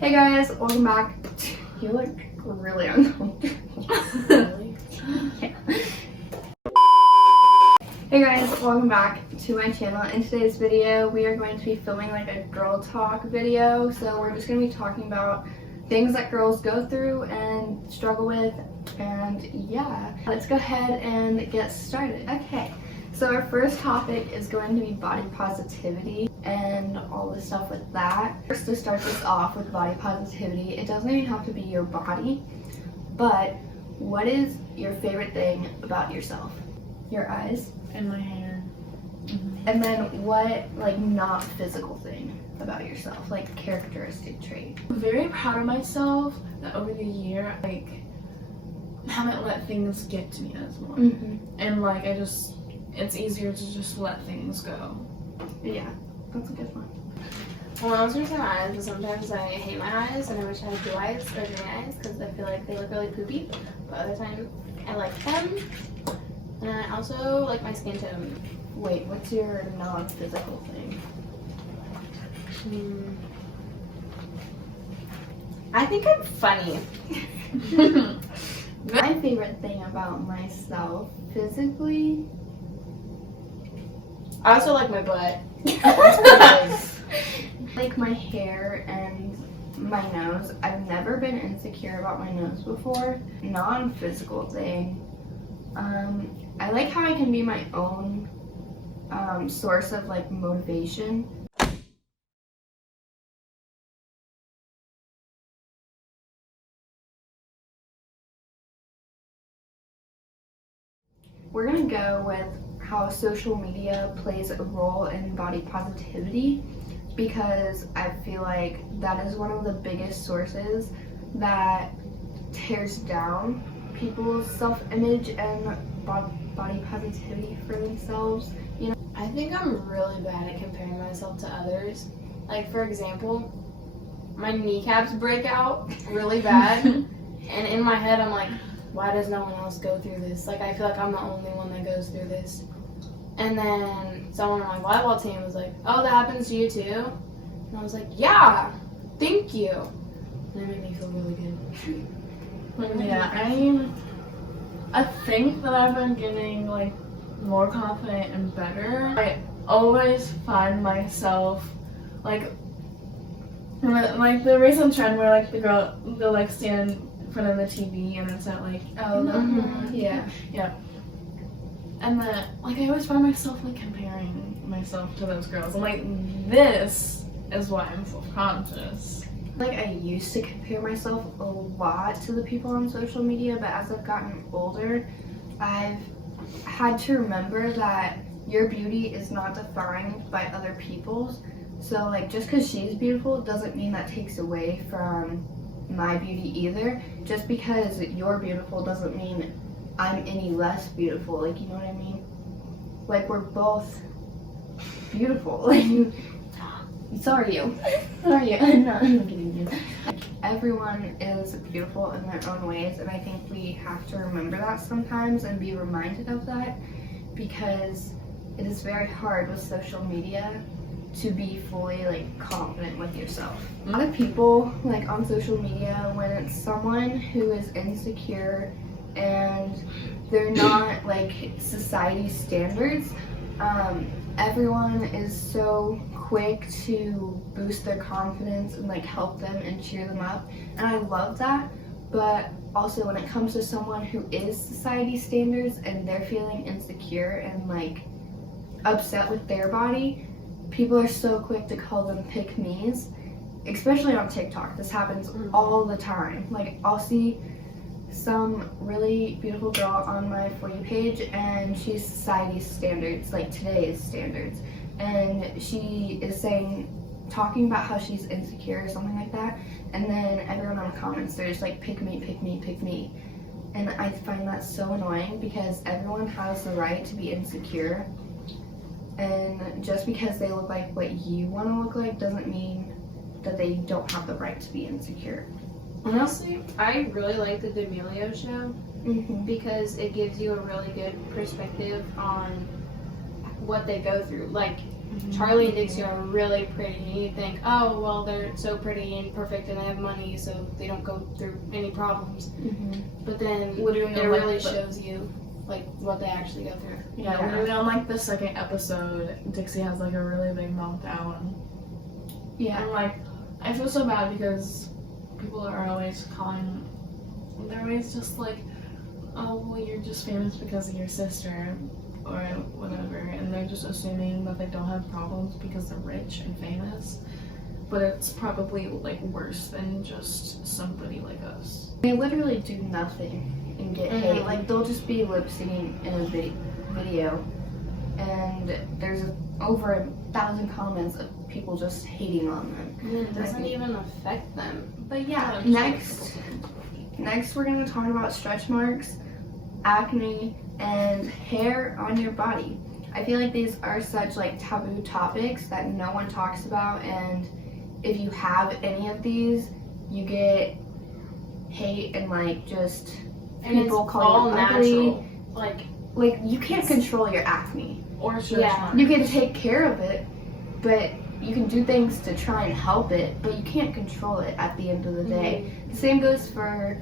Hey guys, welcome back. You look really uncomfortable. Really? Yeah. Hey guys, welcome back to my channel. In today's video, we are going to be filming like a girl talk video. So we're just going to be talking about things that girls go through and struggle with. And yeah, let's go ahead and get started. Okay, so our first topic is going to be body positivity and all the stuff with that. First, to start this off with body positivity, it doesn't even have to be your body, but what is your favorite thing about yourself? Your eyes? And my hair. Mm-hmm. And then what, like, not physical thing about yourself, like characteristic trait? I'm very proud of myself that over the year, haven't let things get to me as much. Mm-hmm. And it's easier to just let things go. Yeah, that's a good one. Well, I was gonna say my eyes, but sometimes I hate my eyes and I wish I had blue eyes or green eyes because I feel like they look really poopy. But other times I like them. And I also like my skin tone. Wait, what's your non-physical thing? I think I'm funny. My favorite thing about myself physically, I also like my butt. like my hair and my nose. I've never been insecure about my nose before. Non-physical thing, I like how I can be my own source of like motivation. We're gonna go with how social media plays a role in body positivity, because I feel like that is one of the biggest sources that tears down people's self-image and body positivity for themselves. You know, I think I'm really bad at comparing myself to others. Like, for example, my kneecaps break out really bad. And in my head, I'm like, why does no one else go through this? Like, I feel like I'm the only one that goes through this. And then someone on my volleyball team was like, oh, that happens to you too? And I was like, yeah, thank you. And it made me feel really good. Yeah, I think that I've been getting more confident and better. I always find myself the recent trend where the girl they'll stand in front of the TV and it's at yeah. And then I always find myself comparing myself to those girls. I'm like, this is why I'm self-conscious. I used to compare myself a lot to the people on social media, but as I've gotten older, I've had to remember that your beauty is not defined by other people's. So just because she's beautiful doesn't mean that takes away from my beauty either. Just because you're beautiful doesn't mean I'm any less beautiful. You know what I mean? We're both beautiful. So are you. So are you. I'm kidding you. Everyone is beautiful in their own ways, and I think we have to remember that sometimes and be reminded of that, because it is very hard with social media to be fully confident with yourself. A lot of people on social media, when it's someone who is insecure and they're not society standards, everyone is so quick to boost their confidence and help them and cheer them up, and I love that. But also when it comes to someone who is society standards and they're feeling insecure and upset with their body, people are so quick to call them pick-me's, especially on TikTok. This happens all the time. I'll see some really beautiful girl on my For You page and she's society standards, today's standards, and she is talking about how she's insecure or something like that, and then everyone on the comments, they're just pick me, pick me, pick me. And I find that so annoying, because everyone has the right to be insecure, and just because they look like what you want to look like doesn't mean that they don't have the right to be insecure. Honestly, I really like the D'Amelio show Mm-hmm. because it gives you a really good perspective on what they go through. Charlie and Dixie are really pretty, and you think, oh, well, they're so pretty and perfect and they have money, so they don't go through any problems. But then Literally, it like, really shows you, like, what they actually go through. Yeah, literally on like the second episode, Dixie has like a really big meltdown. Yeah. And like, I feel so bad because people are always they're always just like, oh, well, you're just famous because of your sister or whatever, and they're just assuming that they don't have problems because they're rich and famous. But it's probably like worse than just somebody like us. They literally do nothing and get hate. Like, they'll just be lip syncing in a video, and there's over 1,000 comments of people just hating on them. It doesn't even affect them. But yeah, next we're gonna talk about stretch marks, acne, and hair on your body. I feel like these are such like taboo topics that no one talks about, and if you have any of these, you get hate and like just people calling you ugly. Like you can't control your acne. Or stretch marks. You can take care of it, but you can do things to try and help it, but you can't control it at the end of the day. The same goes for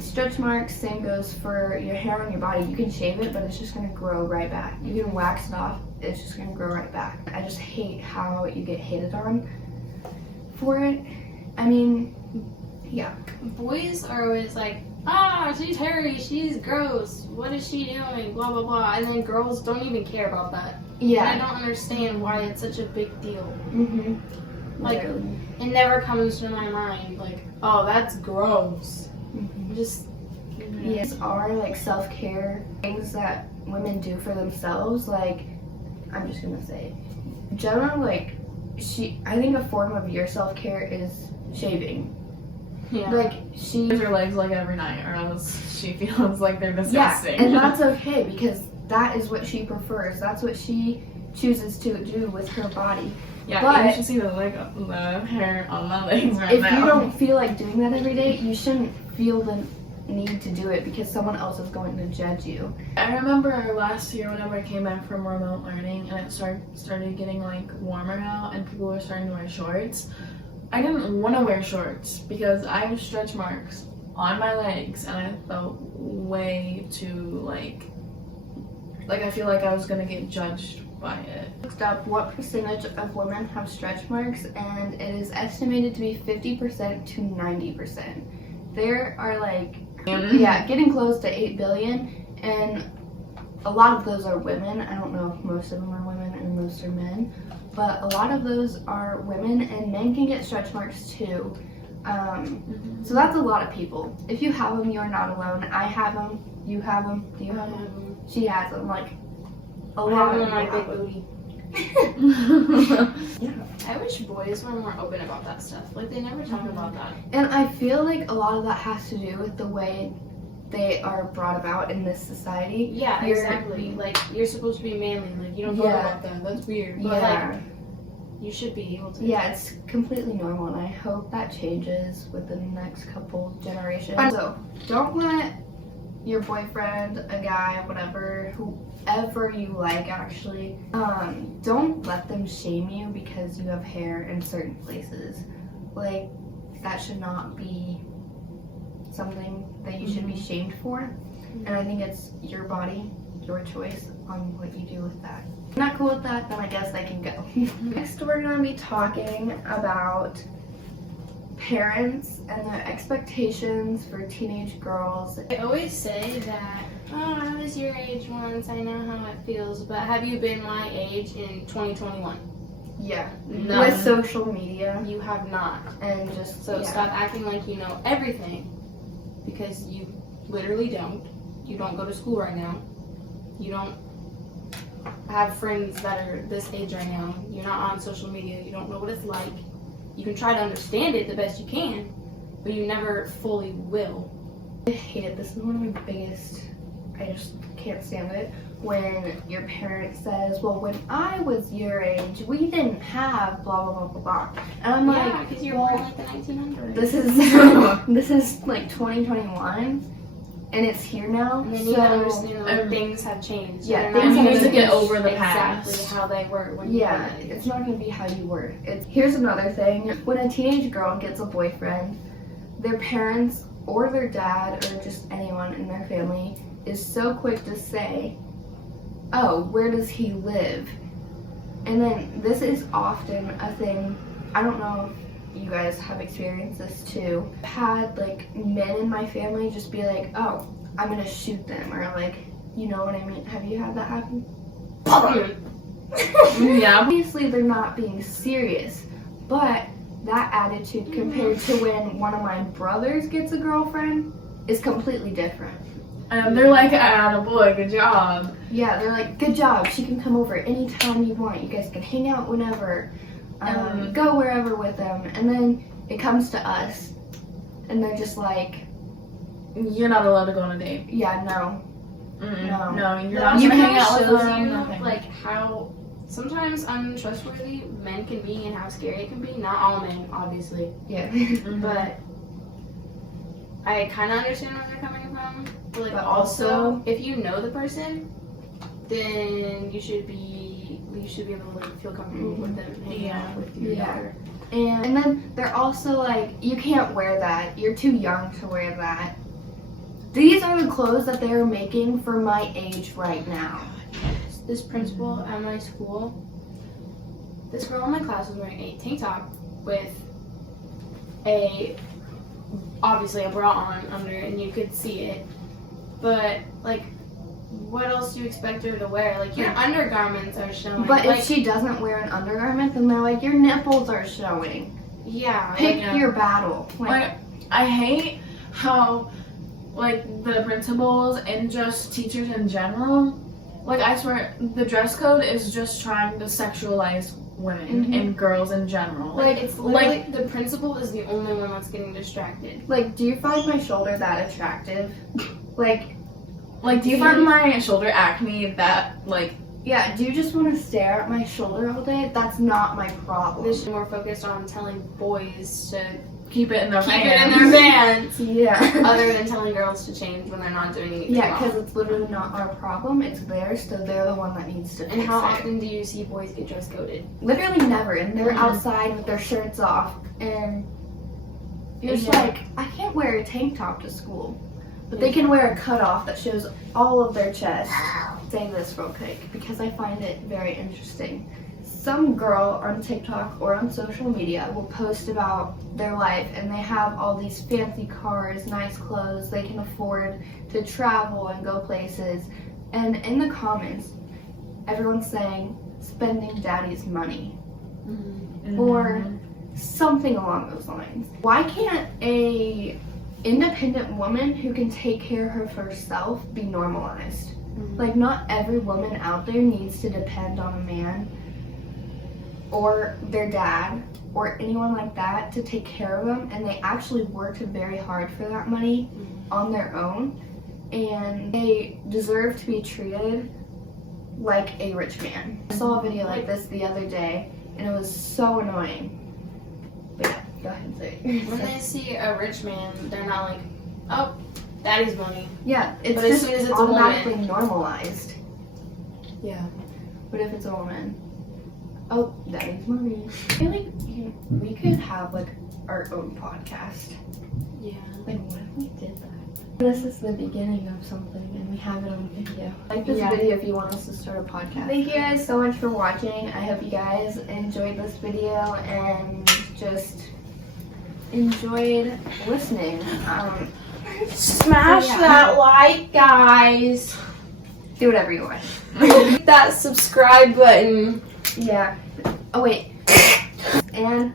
stretch marks, same goes for your hair on your body. You can shave it, but it's just gonna grow right back. You can wax it off, it's just gonna grow right back. I just hate how you get hated on for it. I mean, yeah. Boys are always like, she's hairy, she's gross, what is she doing, blah, blah, blah. And then girls don't even care about that. Yeah. And I don't understand why it's such a big deal. Like, Literally. it never comes to my mind, like, oh, that's gross. Just, Yes, are like self-care things that women do for themselves. Like, I'm just gonna say, Jenna, like, I think a form of your self-care is shaving. yeah. Like, she Her legs like every night, or else she feels like they're disgusting. Yeah, and that's okay because that is what she prefers. That's what she chooses to do with her body. Yeah, but you should see the hair on my legs right if now. you don't feel like doing that every day, you shouldn't feel the need to do it because someone else is going to judge you. I remember last year whenever I came back from remote learning and it started getting like warmer out and people were starting to wear shorts. I didn't want to wear shorts because I have stretch marks on my legs and I felt way too like I feel like I was gonna get judged by it. Looked up what percentage of women have stretch marks, and it is estimated to be 50% to 90%. There are like, getting close to 8 billion, and a lot of those are women. I don't know if most of them are women or most are men, but a lot of those are women, and men can get stretch marks too. So that's a lot of people. If you have them, you are not alone. I have them. You have them. Do you have them? She has them. Like, a lot of my people big booty. I wish boys were more open about that stuff. Like, they never talk about that. And I feel like a lot of that has to do with the way they are brought about in this society. Yeah, exactly. Like, you're supposed to be manly. Like, you don't talk about that. That's weird. But, like, you should be able to. Yeah, it's completely normal, and I hope that changes with the next couple generations. So, don't let your boyfriend, a guy, whatever, whoever you like, actually, don't let them shame you because you have hair in certain places. Like, that should not be something that you should be shamed for. And I think it's your body, your choice on what you do with that. If you're not cool with that, then I guess I can go. Next, we're going to be talking about parents and their expectations for teenage girls. I always say that, I was your age once, I know how it feels, but have you been my age in 2021? Yeah. No. With social media. You have not. And just, So stop acting like you know everything, because you literally don't. You don't go to school right now. You don't have friends that are this age right now. You're not on social media. You don't know what it's like. You can try to understand it the best you can, but you never fully will. I hate it. This is one of my biggest, I just can't stand it. When your parent says, well, when I was your age, we didn't have blah, blah, blah, blah, blah. And I'm because you're born like the 1900s. this is like 2021. and it's here now. And then you gotta understand that things have changed. Yeah, They're things not have gonna to get be over the exactly past. how they were when you Yeah, were. it's not going to be how you were. Here's another thing. When a teenage girl gets a boyfriend, their parents or their dad or just anyone in their family is so quick to say, oh, where does he live? And then this is often a thing, I don't know if you guys have experienced this too. I've had like men in my family just be like, oh, I'm going to shoot them, or like, you know what I mean? Have you had that happen? Yeah. Obviously, they're not being serious, but that attitude compared to when one of my brothers gets a girlfriend is completely different. And they're like, attaboy, good job. Yeah, they're like, good job. She can come over anytime you want. You guys can hang out whenever, go wherever with them. And then it comes to us, and they're just like, You're not allowed to go on a date. yeah, no. No, you're That not You gonna also hang out with shows them. you, Nothing. like, how sometimes untrustworthy men can be and how scary it can be. Not all men, obviously, Yeah. but I kind of understand where they're coming from. But But also, if you know the person, then you should be able to like, feel comfortable with them hanging out with you. Yeah. And then they're also like, you can't wear that. You're too young to wear that. These are the clothes that they're making for my age right now. This principal at my school, this girl in my class was wearing a tank top with obviously a bra on under, and you could see it. But like, what else do you expect her to wear? Like, your undergarments are showing. But like, if she doesn't wear an undergarment, then they're like, your nipples are showing. yeah, Pick yeah. your battle. Like, I hate how, like, the principals and just teachers in general, like, I swear, the dress code is just trying to sexualize women and girls in general. like it's literally the principal is the only one that's getting distracted. Like, do you find my shoulder that attractive? Like, do you find my shoulder acne that, like, yeah, do you just want to stare at my shoulder all day? That's not my problem. They should be more focused on telling boys to keep it in their keep it pants? in their pants, Yeah. other than telling girls to change when they're not doing anything Yeah, wrong. because it's literally not our problem. It's theirs, so they're the one that needs to And fix how it. often do you see boys get dress coded? Literally never. And they're outside with their shirts off, and you're just Yeah. like, I can't wear a tank top to school. But they can wear a cutoff that shows all of their chest. Say this real quick because I find it very interesting. Some girl on TikTok or on social media will post about their life, and they have all these fancy cars, nice clothes, they can afford to travel and go places. And in the comments, everyone's saying, spending daddy's money. Or something along those lines. Why can't a independent woman who can take care of herself be normalized? Like, not every woman out there needs to depend on a man or their dad or anyone like that to take care of them, and they actually worked very hard for that money on their own, and they deserve to be treated like a rich man. I saw a video like this the other day, and it was so annoying. But yeah, go ahead and say it. When they see a rich man, they're not like, oh, daddy's money. Yeah, it's But as just soon as it's a automatically woman- normalized. Yeah. But if it's a woman, oh, daddy's money. I feel like we could have like our own podcast. Yeah. Like, what if we did that? This is the beginning of something, and we have it on video. Like this Yeah. video if you want us to start a podcast. Thank you guys so much for watching. I hope you guys enjoyed this video and just enjoyed listening. Smash Yeah. that like, guys. Do whatever you want. Hit that subscribe button. Yeah. Oh wait. And